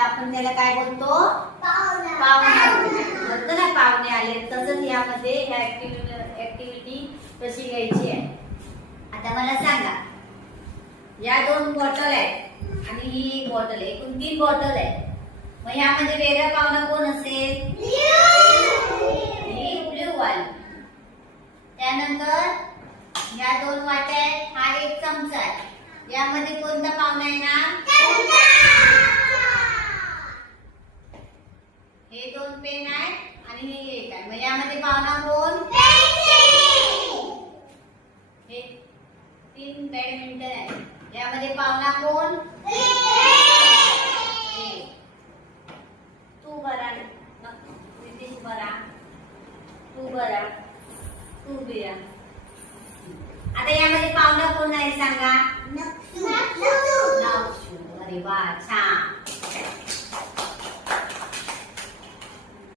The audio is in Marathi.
आपण त्याला काय बोलतो? पाहुणे बोलतो ना, पाहुणे आले. तसंच यामध्ये ऍक्टिव्हिटी कशी घ्यायची आहे. आता मला सांगा, या 2 बॉटल आहेत आणि ही एक बॉटल आहे. एकूण 3 बॉटल आहेत. मग यामध्ये वेगळा पाहुणा कोण असेल? ही ब्ल्यू वाली. त्यानंतर या 2 वाट्या आहेत, हा एक चमचा आहे. यामध्ये कोणता पाहुणा येणार? हे 2 पेन आहेत आणि हे एक आहे. मग यामध्ये पाहुणा कोण? हे 3 बॅडमिंटन आहे. यामध्ये पाहुणा कोण? तू बरा, नितीश बरा, तू बरा, तू बिरा. आता यामध्ये पाहुणा कोण आहे सांगा?